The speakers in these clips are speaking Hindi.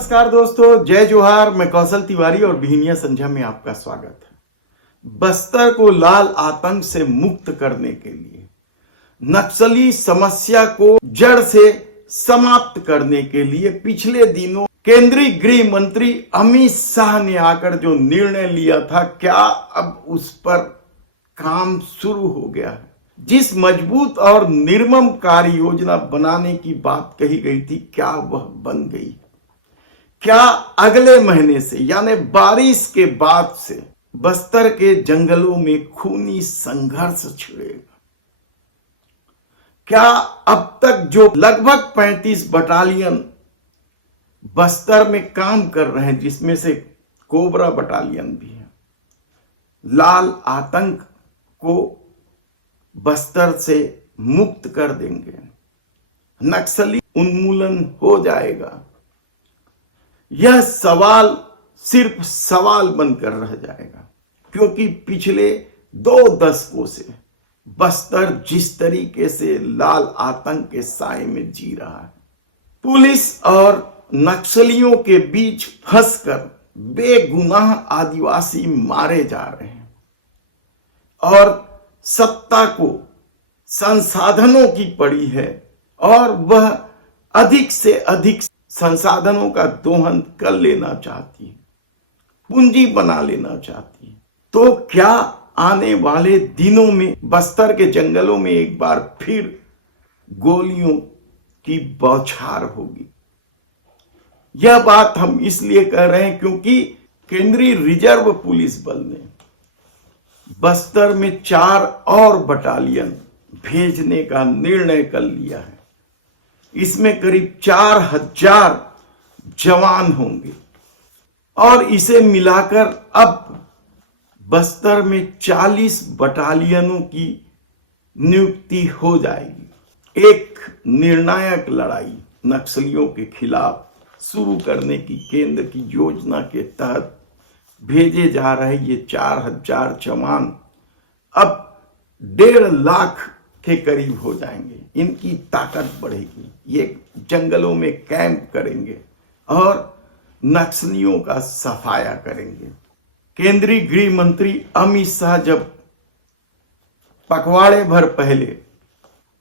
नमस्कार दोस्तों, जय जोहार। मैं कौशल तिवारी और बिहनिया संध्या में आपका स्वागत है। बस्तर को लाल आतंक से मुक्त करने के लिए, नक्सली समस्या को जड़ से समाप्त करने के लिए पिछले दिनों केंद्रीय गृह मंत्री अमित शाह ने आकर जो निर्णय लिया था, क्या अब उस पर काम शुरू हो गया है? जिस मजबूत और निर्मम कार्य योजना बनाने की बात कही गई थी, क्या वह बन गई? क्या अगले महीने से यानी बारिश के बाद से बस्तर के जंगलों में खूनी संघर्ष छिड़ेगा? क्या अब तक जो लगभग 35 बटालियन बस्तर में काम कर रहे हैं, जिसमें से कोबरा बटालियन भी है, लाल आतंक को बस्तर से मुक्त कर देंगे, नक्सली उन्मूलन हो जाएगा? यह सवाल सिर्फ सवाल बनकर रह जाएगा, क्योंकि पिछले 2 दशकों से बस्तर जिस तरीके से लाल आतंक के साए में जी रहा है, पुलिस और नक्सलियों के बीच फंसकर बेगुनाह आदिवासी मारे जा रहे हैं और सत्ता को संसाधनों की पड़ी है और वह अधिक से अधिक संसाधनों का दोहन कर लेना चाहती है, पूंजी बना लेना चाहती है। तो क्या आने वाले दिनों में बस्तर के जंगलों में एक बार फिर गोलियों की बौछार होगी? यह बात हम इसलिए कह रहे हैं क्योंकि केंद्रीय रिजर्व पुलिस बल ने बस्तर में 4 और बटालियन भेजने का निर्णय कर लिया है। इसमें करीब 4000 जवान होंगे और इसे मिलाकर अब बस्तर में 40 बटालियनों की नियुक्ति हो जाएगी। एक निर्णायक लड़ाई नक्सलियों के खिलाफ शुरू करने की केंद्र की योजना के तहत भेजे जा रहे ये 4000 जवान अब 1.5 लाख के करीब हो जाएंगे। इनकी ताकत बढ़ेगी, ये जंगलों में कैंप करेंगे और नक्सलियों का सफाया करेंगे। केंद्रीय गृह मंत्री अमित शाह जब पखवाड़े भर पहले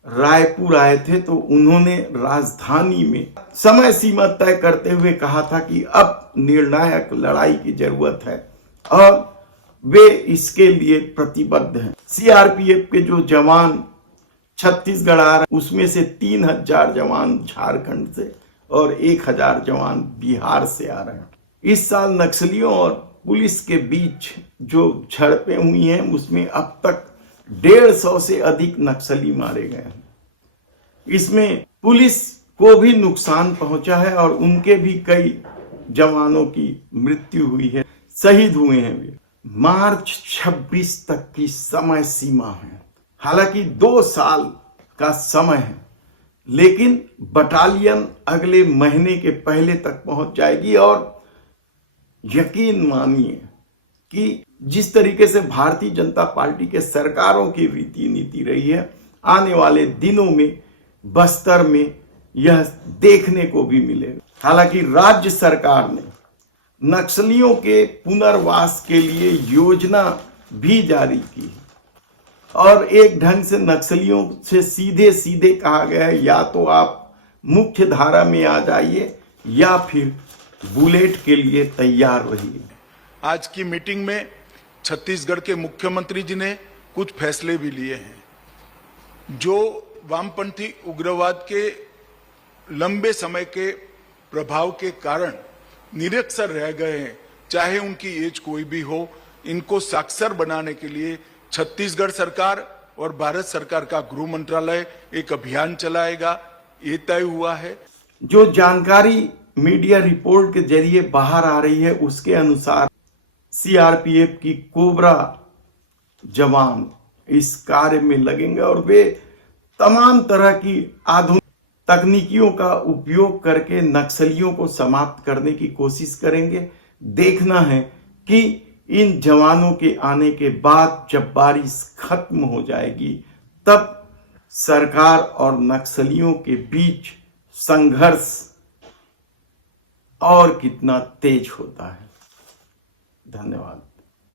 रायपुर आए थे तो उन्होंने राजधानी में समय सीमा तय करते हुए कहा था कि अब निर्णायक लड़ाई की जरूरत है और वे इसके लिए प्रतिबद्ध हैं। सीआरपीएफ के जो जवान छत्तीसगढ़ आ रहे हैं, उसमें से 3000 जवान झारखंड से और 1000 जवान बिहार से आ रहे हैं। इस साल नक्सलियों और पुलिस के बीच जो झड़पें हुई हैं, उसमें अब तक 150 से अधिक नक्सली मारे गए हैं। इसमें पुलिस को भी नुकसान पहुंचा है और उनके भी कई जवानों की मृत्यु हुई है, शहीद हुए हैं वे। मार्च 26 तक की समय सीमा है। हालांकि 2 साल का समय है, लेकिन बटालियन अगले महीने के पहले तक पहुंच जाएगी। और यकीन मानिए कि जिस तरीके से भारतीय जनता पार्टी के सरकारों की रीति नीति रही है, आने वाले दिनों में बस्तर में यह देखने को भी मिलेगा। हालांकि राज्य सरकार ने नक्सलियों के पुनर्वास के लिए योजना भी जारी की है और एक ढंग से नक्सलियों से सीधे सीधे कहा गया है, या तो आप मुख्य धारा में आ जाइए या फिर बुलेट के लिए तैयार रहिए। आज की मीटिंग में छत्तीसगढ़ के मुख्यमंत्री जी ने कुछ फैसले भी लिए हैं जो वामपंथी उग्रवाद के लंबे समय के प्रभाव के कारण निरक्षर रह गए हैं, चाहे उनकी एज कोई भी हो। इनको साक्षर बनाने के लिए छत्तीसगढ़ सरकार और भारत सरकार का गृह मंत्रालय एक अभियान चलाएगा, ये तय हुआ है। जो जानकारी मीडिया रिपोर्ट के जरिए बाहर आ रही है, उसके अनुसार सीआरपीएफ की कोबरा जवान इस कार्य में लगेंगे और वे तमाम तरह की आधुनिक तकनीकियों का उपयोग करके नक्सलियों को समाप्त करने की कोशिश करेंगे। देखना है कि इन जवानों के आने के बाद जब बारिश खत्म हो जाएगी, तब सरकार और नक्सलियों के बीच संघर्ष और कितना तेज होता है। धन्यवाद।